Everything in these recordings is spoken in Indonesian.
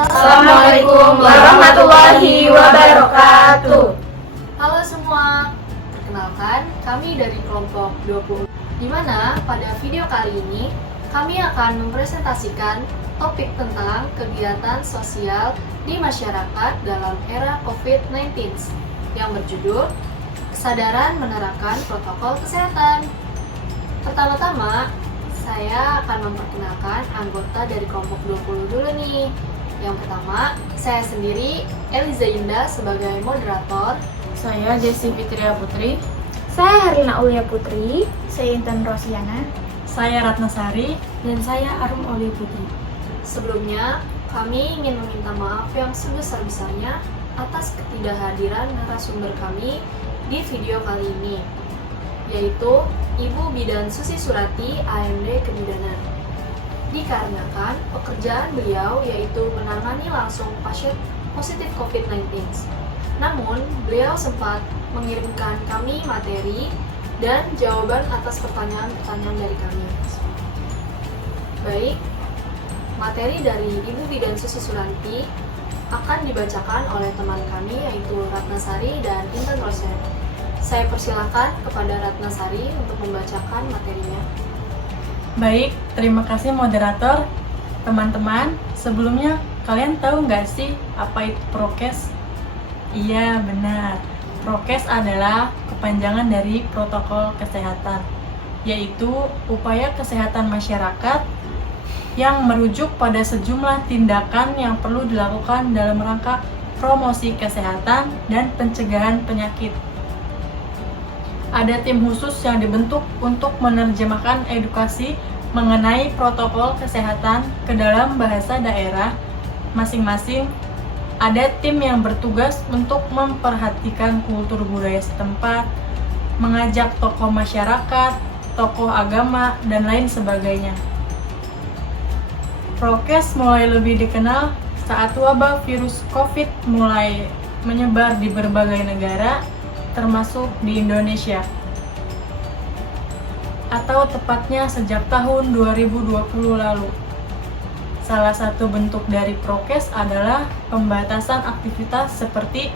Assalamualaikum warahmatullahi wabarakatuh. Halo semua, perkenalkan kami dari kelompok 20, di mana pada video kali ini kami akan mempresentasikan topik tentang kegiatan sosial di masyarakat dalam era COVID-19 yang berjudul Kesadaran Menerapkan Protokol Kesehatan. Pertama-tama, saya akan memperkenalkan anggota dari kelompok 20 dulu nih. Yang pertama, saya sendiri, Eliza Yunda sebagai moderator. Saya Desi Fitria Putri. Saya Herlina Aulia Putri. Saya Intan Rosiana. Saya Ratnasari. Dan saya Arum Aulia Putri. Sebelumnya, kami ingin meminta maaf yang sebesar-besarnya atas ketidakhadiran narasumber kami di video kali ini, yaitu Ibu Bidan Susi Surati, AMD Kebidanan. Dikarenakan pekerjaan beliau yaitu menangani langsung pasien positif COVID-19. Namun, beliau sempat mengirimkan kami materi dan jawaban atas pertanyaan-pertanyaan dari kami. Baik, materi dari Ibu Bidan Susi Surati akan dibacakan oleh teman kami yaitu Ratnasari dan Intan Rosiana. Saya persilakan kepada Ratnasari untuk membacakan materinya. Baik, terima kasih moderator. Teman-teman, sebelumnya kalian tahu nggak sih apa itu prokes? Iya, benar. Prokes adalah kepanjangan dari protokol kesehatan, yaitu upaya kesehatan masyarakat yang merujuk pada sejumlah tindakan yang perlu dilakukan dalam rangka promosi kesehatan dan pencegahan penyakit. Ada tim khusus yang dibentuk untuk menerjemahkan edukasi mengenai protokol kesehatan ke dalam bahasa daerah masing-masing. Ada tim yang bertugas untuk memperhatikan kultur budaya setempat, mengajak tokoh masyarakat, tokoh agama, dan lain sebagainya. Prokes mulai lebih dikenal saat wabah virus COVID mulai menyebar di berbagai negara, termasuk di Indonesia, atau tepatnya sejak tahun 2020 lalu. Salah satu bentuk dari prokes adalah pembatasan aktivitas seperti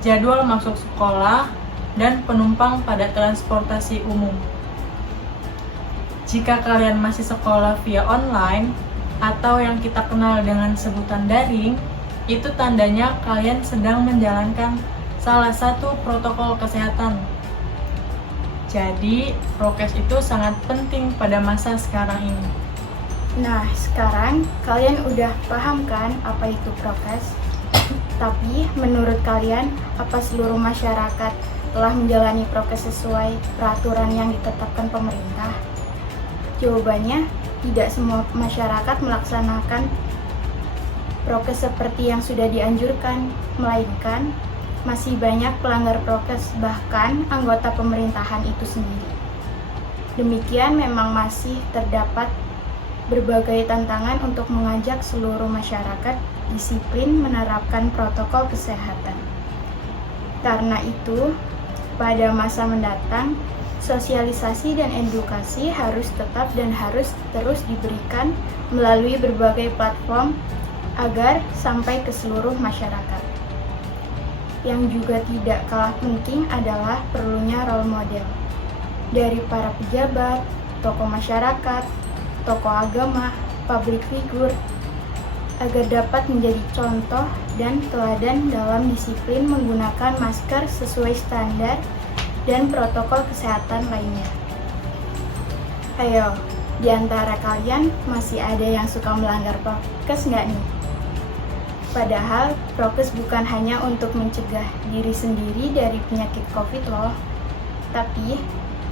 jadwal masuk sekolah dan penumpang pada transportasi umum. Jika kalian masih sekolah via online atau yang kita kenal dengan sebutan daring, itu tandanya kalian sedang menjalankan salah satu protokol kesehatan. Jadi, prokes itu sangat penting pada masa sekarang ini. Nah, sekarang kalian udah paham kan apa itu prokes? Tapi menurut kalian, apa seluruh masyarakat telah menjalani prokes sesuai peraturan yang ditetapkan pemerintah? Jawabannya, tidak semua masyarakat melaksanakan prokes seperti yang sudah dianjurkan, melainkan masih banyak pelanggar prokes, bahkan anggota pemerintahan itu sendiri. Demikian memang masih terdapat berbagai tantangan untuk mengajak seluruh masyarakat disiplin menerapkan protokol kesehatan. Karena itu, pada masa mendatang, sosialisasi dan edukasi harus tetap dan harus terus diberikan melalui berbagai platform agar sampai ke seluruh masyarakat. Yang juga tidak kalah penting adalah perlunya role model dari para pejabat, tokoh masyarakat, tokoh agama, public figure, agar dapat menjadi contoh dan teladan dalam disiplin menggunakan masker sesuai standar dan protokol kesehatan lainnya. Ayo, di antara kalian masih ada yang suka melanggar prokes nggak nih? Padahal, prokes bukan hanya untuk mencegah diri sendiri dari penyakit COVID loh, tapi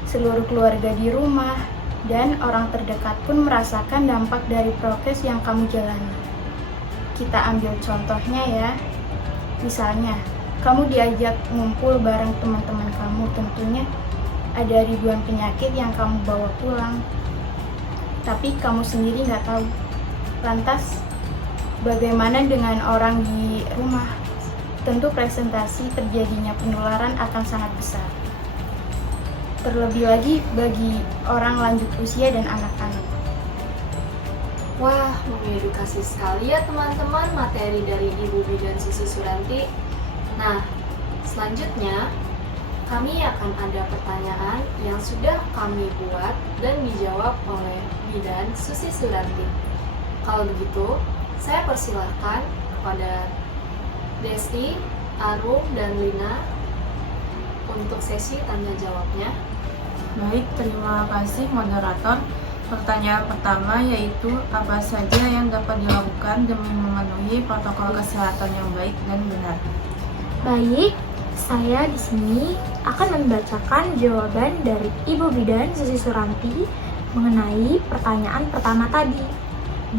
seluruh keluarga di rumah dan orang terdekat pun merasakan dampak dari prokes yang kamu jalani. Kita ambil contohnya ya. Misalnya, kamu diajak ngumpul bareng teman-teman kamu, tentunya ada ribuan penyakit yang kamu bawa pulang, tapi kamu sendiri nggak tahu. Lantas, bagaimana dengan orang di rumah? Tentu presentasi terjadinya penularan akan sangat besar. Terlebih lagi bagi orang lanjut usia dan anak-anak. Wah, mengedukasi sekali ya teman-teman materi dari Ibu Bidan Susi Suranti. Nah, selanjutnya kami akan ada pertanyaan yang sudah kami buat dan dijawab oleh Bidan Susi Suranti. Kalau begitu, saya persilahkan kepada Desti, Arum, dan Lina untuk sesi tanya jawabnya. Baik, terima kasih moderator. Pertanyaan pertama yaitu apa saja yang dapat dilakukan demi memenuhi protokol kesehatan yang baik dan benar? Baik, saya di sini akan membacakan jawaban dari Ibu Bidan Susi Suranti mengenai pertanyaan pertama tadi.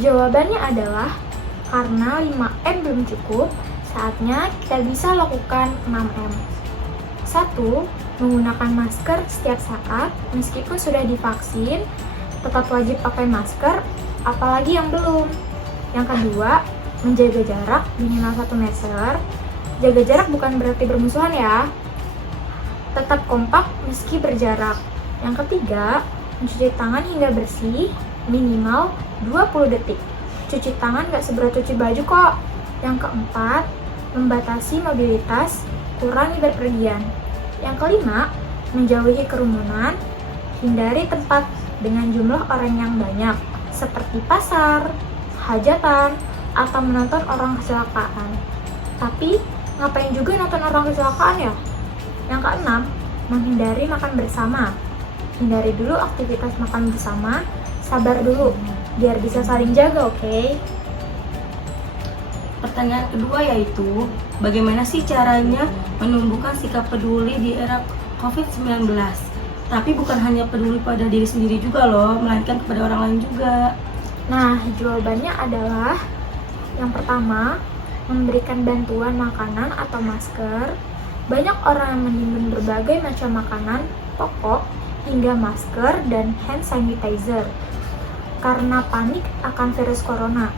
Jawabannya adalah karena 5M belum cukup, saatnya kita bisa lakukan 6M. 1. Menggunakan masker setiap saat meskipun sudah divaksin, tetap wajib pakai masker, apalagi yang belum. Yang kedua, menjaga jarak minimal 1 meter. Jaga jarak bukan berarti bermusuhan ya. Tetap kompak meski berjarak. Yang ketiga, mencuci tangan hingga bersih minimal 20 detik. Cuci tangan gak seberat cuci baju kok. Yang keempat, membatasi mobilitas, kurangi berpergian. Yang kelima, menjauhi kerumunan, hindari tempat dengan jumlah orang yang banyak, seperti pasar, hajatan, atau menonton orang kecelakaan. Tapi, ngapain juga nonton orang kecelakaan ya? Yang keenam, menghindari makan bersama. Hindari dulu aktivitas makan bersama, sabar dulu, biar bisa saling jaga, oke? Pertanyaan kedua yaitu, bagaimana sih caranya menumbuhkan sikap peduli di era COVID-19? Tapi bukan hanya peduli pada diri sendiri juga loh, melainkan kepada orang lain juga. Nah, jawabannya adalah yang pertama, memberikan bantuan makanan atau masker. Banyak orang yang menimbun berbagai macam makanan pokok hingga masker dan hand sanitizer karena panik akan virus corona.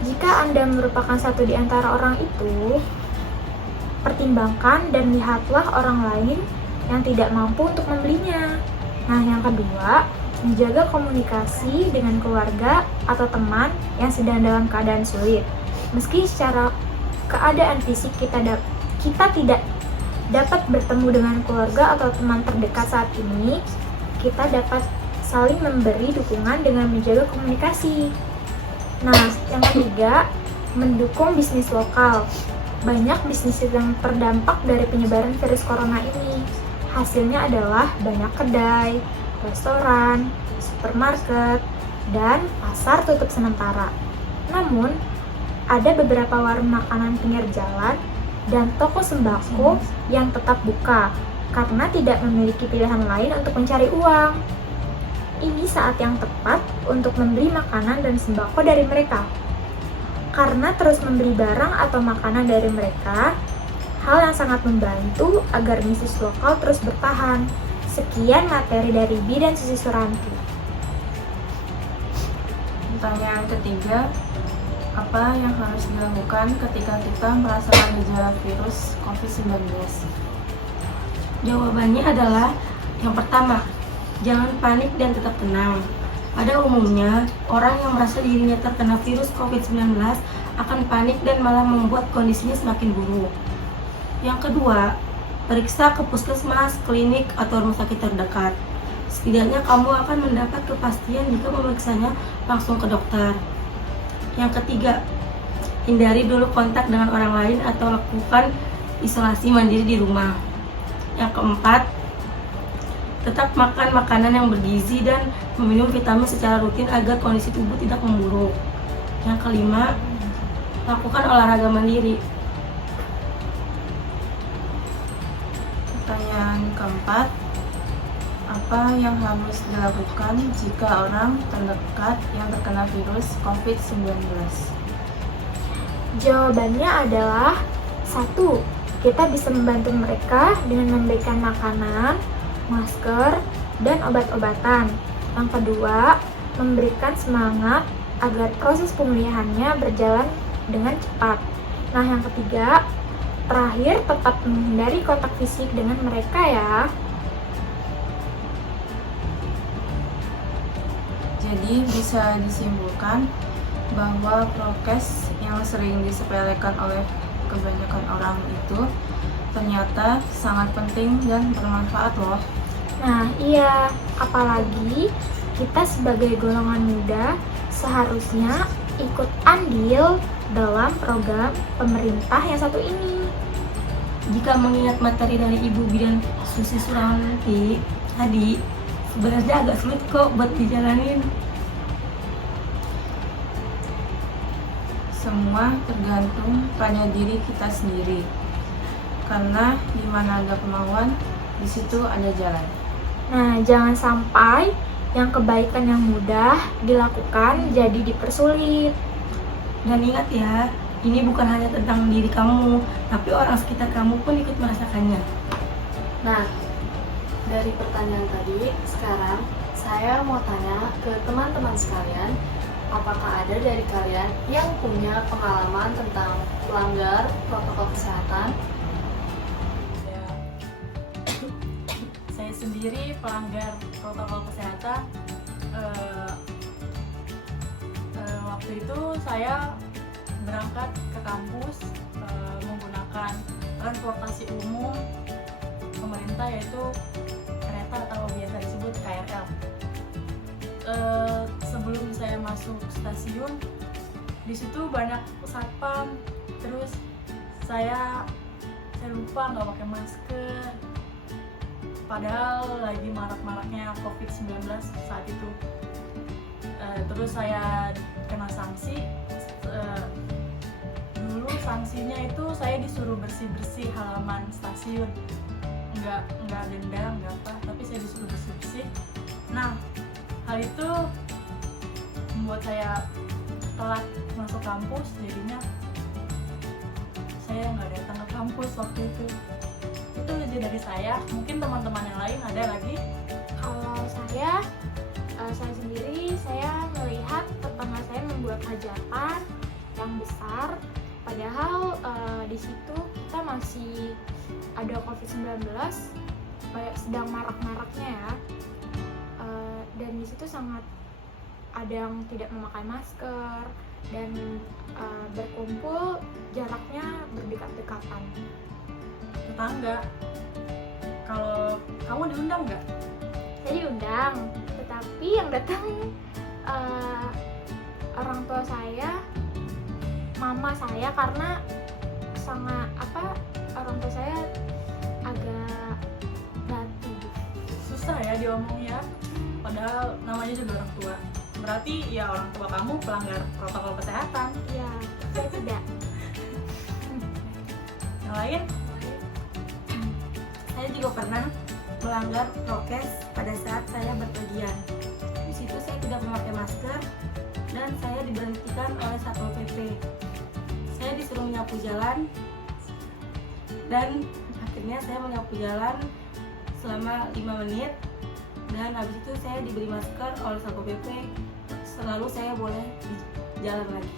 Jika Anda merupakan satu di antara orang itu, pertimbangkan dan lihatlah orang lain yang tidak mampu untuk membelinya. Nah, yang kedua, menjaga komunikasi dengan keluarga atau teman yang sedang dalam keadaan sulit. Meski secara keadaan fisik kita tidak dapat bertemu dengan keluarga atau teman terdekat saat ini, kita dapat saling memberi dukungan dengan menjaga komunikasi. Nah, yang ketiga, mendukung bisnis lokal. Banyak bisnis yang terdampak dari penyebaran virus corona ini. Hasilnya adalah banyak kedai, restoran, supermarket, dan pasar tutup sementara. Namun, ada beberapa warung makanan pinggir jalan dan toko sembako yang tetap buka karena tidak memiliki pilihan lain untuk mencari uang. Ini saat yang tepat untuk membeli makanan dan sembako dari mereka. Karena terus membeli barang atau makanan dari mereka, hal yang sangat membantu agar bisnis lokal terus bertahan. Sekian materi dari Bidan Susi Suranti. Pertanyaan ketiga, apa yang harus dilakukan ketika kita merasakan gejala virus COVID-19? Jawabannya adalah yang pertama, jangan panik dan tetap tenang. Pada umumnya, orang yang merasa dirinya terkena virus COVID-19 akan panik dan malah membuat kondisinya semakin buruk. Yang kedua, periksa ke puskesmas, klinik, atau rumah sakit terdekat. Setidaknya kamu akan mendapat kepastian jika memeriksanya langsung ke dokter. Yang ketiga, hindari dulu kontak dengan orang lain atau lakukan isolasi mandiri di rumah. Yang keempat, tetap makan makanan yang bergizi dan meminum vitamin secara rutin agar kondisi tubuh tidak memburuk. Yang kelima, lakukan olahraga mandiri. Pertanyaan keempat, apa yang harus dilakukan jika orang terdekat yang terkena virus COVID-19? Jawabannya adalah 1. Kita bisa membantu mereka dengan memberikan makanan, masker, dan obat-obatan. Yang kedua, memberikan semangat agar proses pemulihannya berjalan dengan cepat. Nah, yang ketiga, terakhir tetap menghindari kontak fisik dengan mereka ya. Jadi bisa disimpulkan bahwa prokes yang sering disepelekan oleh kebanyakan orang itu ternyata sangat penting dan bermanfaat loh. Nah, iya, apalagi kita sebagai golongan muda seharusnya ikut andil dalam program pemerintah yang satu ini. Jika mengingat materi dari Ibu Bidan Susi Suranti tadi, sebenarnya agak sulit kok buat dijalanin. Semua tergantung pada diri kita sendiri. Karena di mana ada kemauan, di situ ada jalan. Nah, jangan sampai yang kebaikan yang mudah dilakukan jadi dipersulit. Dan ingat ya, ini bukan hanya tentang diri kamu, tapi orang sekitar kamu pun ikut merasakannya. Nah, dari pertanyaan tadi, sekarang saya mau tanya ke teman-teman sekalian, apakah ada dari kalian yang punya pengalaman tentang pelanggar protokol kesehatan? Ya. Saya sendiri pelanggar protokol kesehatan. Waktu itu saya berangkat ke kampus menggunakan transportasi umum pemerintah, yaitu kereta atau biasa disebut KRL. Sebelum saya masuk stasiun, di situ banyak satpam, terus saya lupa nggak pakai masker, padahal lagi marak-maraknya COVID-19 saat itu. Terus saya kena sanksi. Dulu sanksinya itu saya disuruh bersih-bersih halaman stasiun, nggak denda, nggak apa, tapi saya disuruh bersih-bersih. Nah, hal itu membuat saya telat masuk kampus, jadinya saya nggak datang ke kampus waktu itu. Itu aja dari saya. Mungkin teman-teman yang lain ada lagi? Kalau saya sendiri, saya melihat tetangga saya membuat hajatan yang besar, padahal di situ kita masih ada COVID-19, sedang marak-maraknya ya. Dan di situ sangat ada yang tidak memakai masker dan berkumpul jaraknya berdekat-dekatan. Tetangga, kalau kamu diundang nggak? Saya diundang, tetapi yang datang orang tua saya, mama saya, karena orang tua saya agak batu. Susah ya diomongnya, padahal namanya juga orang tua. Berarti ya orang tua kamu pelanggar protokol kesehatan. Ya, saya tidak. Yang lain? Saya juga pernah melanggar prokes pada saat saya berpergian. Di situ saya tidak memakai masker dan saya diberhentikan oleh Satpol PP. Saya disuruh menyapu jalan dan akhirnya saya menyapu jalan selama 5 menit, dan habis itu saya diberi masker oleh Satpol PP, selalu saya boleh jalan lagi.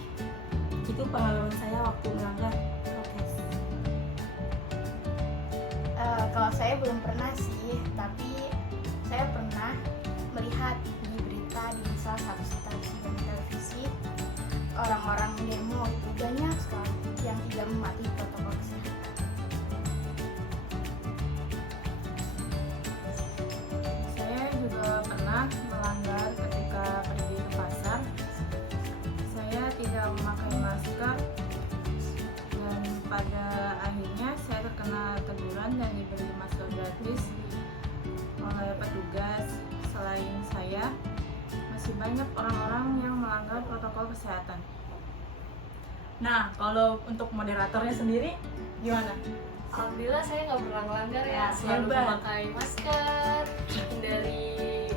Itu pengalaman saya waktu melanggar prokes. Kalau saya belum pernah sih, tapi saya pernah melihat di berita di salah satu stasiun televisi, orang-orang demo itu banyak sekali yang tidak mematuhi protokol kesehatan. Saya juga pernah melanggar ketika pergi ke pasar. Saya tidak memakai masker dan pada akhirnya saya terkena teguran dan diberi masker gratis oleh petugas. Selain saya, masih banyak orang-orang yang melanggar protokol kesehatan. Nah, kalau untuk moderatornya sendiri gimana? Alhamdulillah saya nggak pernah melanggar ya, selalu Hebat. memakai masker, hindari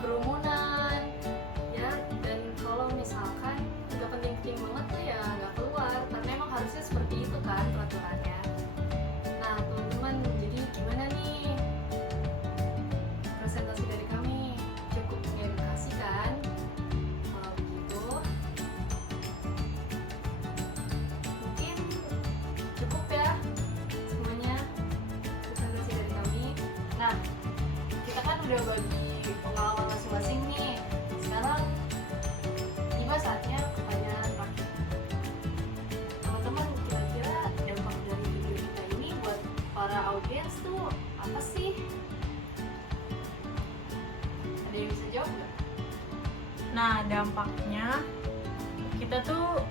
kerumunan, ya. Dan kalau misalkan nggak penting-penting banget tuh ya nggak keluar, karena emang harusnya seperti itu kan peraturannya. Nah teman-teman, jadi gimana nih presentasi dari kami? Cukup mengedukasi kan? Kalau begitu mungkin cukup ya semuanya presentasi dari kami. Nah, kita kan udah bagi pengalaman masing-masing nih. Nah, dampaknya kita tuh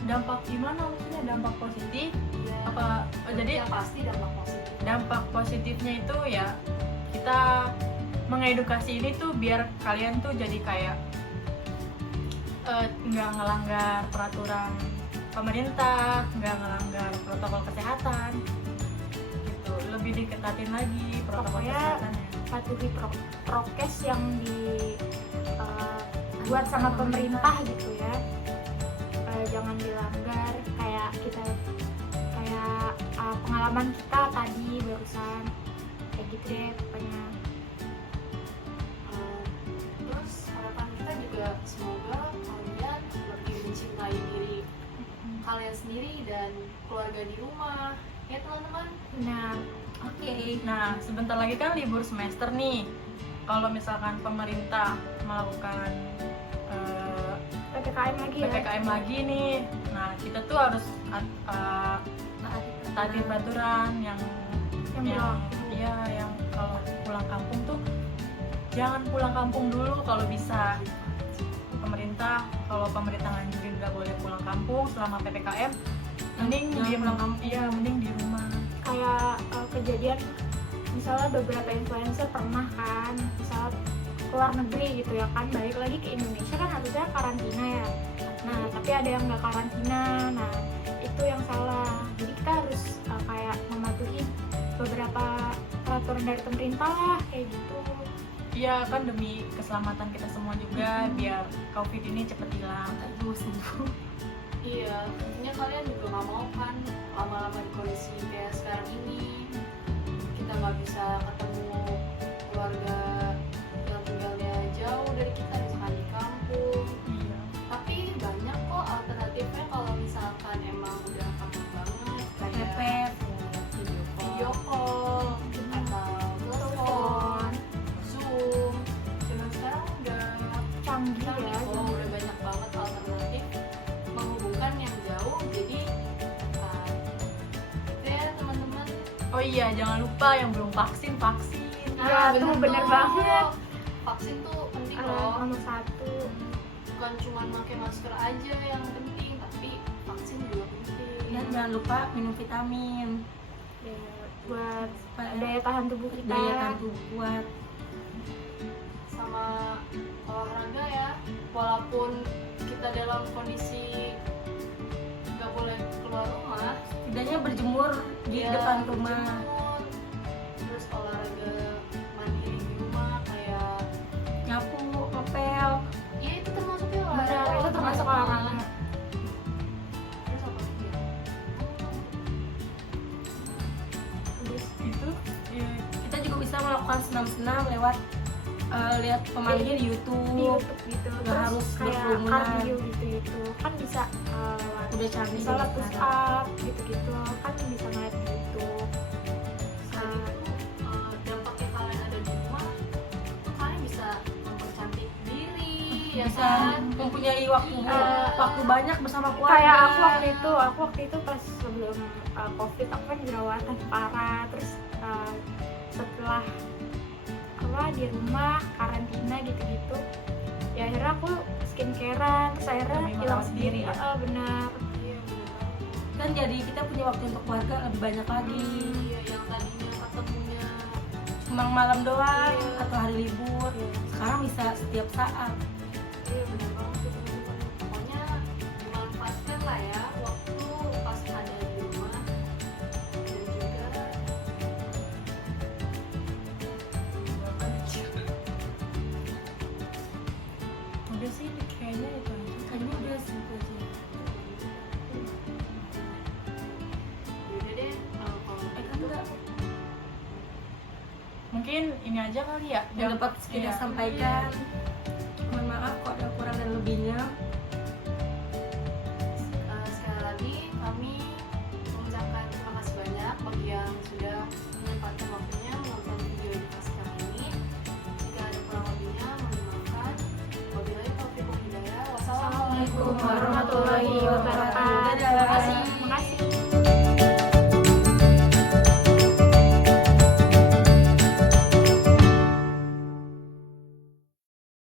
dampak gimana maksudnya dampak positif apa jadi yang pasti dampak positif. dampak positifnya itu ya kita mengedukasi ini tuh biar kalian tuh jadi kayak nggak ngelanggar peraturan pemerintah, nggak ngelanggar protokol kesehatan gitu, lebih diketatin lagi protokol Pokoknya kesehatannya. patuhi prokes yang dibuat sama pemerintah gitu ya. Jangan dilanggar kayak pengalaman kita tadi barusan kayak gitu deh pokoknya. Terus harapan kita juga semoga kalian lebih mencintai diri kalian sendiri dan keluarga di rumah ya teman-teman. Nah, Nah, sebentar lagi kan libur semester nih. Kalau misalkan pemerintah melakukan PPKM lagi ya. PPKM lagi nih, nah kita tuh harus taati peraturan yang iya yang kalau pulang kampung tuh jangan pulang kampung dulu kalau bisa. Kalau pemerintah nganjurin nggak boleh pulang kampung selama PPKM, mending mending di rumah. Kayak kejadian misalnya beberapa influencer pernah kan misalnya keluar negeri gitu ya kan, balik lagi ke Indonesia kan harusnya karantina ya. Nah tapi ada yang nggak karantina, nah itu yang salah. Jadi kita harus kayak mematuhi beberapa peraturan dari pemerintah lah kayak gitu. Iya kan demi keselamatan kita semua juga, biar COVID ini cepet hilang, sembuh. Iya, tentunya kalian juga nggak mau kan lama-lama di kondisi kayak sekarang ini kita nggak bisa ketemu keluarga yang tinggalnya jauh dari kita, misalkan di kampung. Iya. Tapi banyak kok alternatifnya kalau misalkan emang udah kangen banget kayak video call atau telepon, Zoom. Zaman sekarang udah Canggih ya. udah banyak banget alternatif menghubungkan yang jauh. Jadi ya teman-teman. Oh iya, jangan lupa yang belum vaksin. Iya, tuh bener banget. Vaksin tuh penting loh. Nomor 1. Bukan cuma pakai masker aja yang penting, tapi vaksin juga penting. Dan jangan lupa minum vitamin. Ya, buat Supaya daya tahan tubuh kita. daya tahan tubuh kuat. Sama olahraga ya, walaupun kita dalam kondisi nggak boleh keluar rumah, Setidaknya berjemur di ya, depan rumah. berjemur. Terus olahraga mandiri di rumah kayak Nyapu, ngepel. ya itu termasuk ya Benar, itu termasuk olahraga. Terus apa lagi ya? Itu ya, Kita juga bisa melakukan senam-senam lewat lihat pemanggil di Di YouTube. YouTube gitu. Nggak Terus harus kayak berkerumunan. cardio gitu kan bisa lewat Udah canggih misalnya juga push sekarang. up gitu kan bisa ngeliat di YouTube. Selain itu dampaknya kalian ada di rumah tuh kalian bisa mempercantik diri ya Bisa kan. mempunyai waktu banyak bersama keluarga. Kayak aku waktu itu pas sebelum COVID aku kan jerawatan parah, terus setelah di rumah karantina gitu ya akhirnya aku skincarean, terus akhirnya Lebih hilang merawat sendiri. diri ya? Benar. Iya benar. Kan jadi kita punya waktu untuk keluarga lebih banyak lagi. Iya yang tadinya ketemunya Cuma malam doang atau hari libur. Sekarang bisa setiap saat. iya benar banget tuh teman-teman. Pokoknya dimanfaatkan lah ya waktu pas ada di rumah dan juga udah sih kayaknya itu aja. Kayaknya udah simpel aja. yaudah deh kalau Kan gitu enggak Mungkin ini aja kali ya yang dapat kita Iya. sampaikan. Mohon maaf kalau ada kurang dan lebihnya. sekali lagi kami mengucapkan terima kasih banyak bagi yang sudah menyempatkan waktunya menonton video edukasi kali ini. Jika ada kurang lebihnya mohon dimaafkan. Wabillahi taufiq wal hidayah. Wassalamualaikum warahmatullahi wabarakatuh. Dadah. Terima kasih.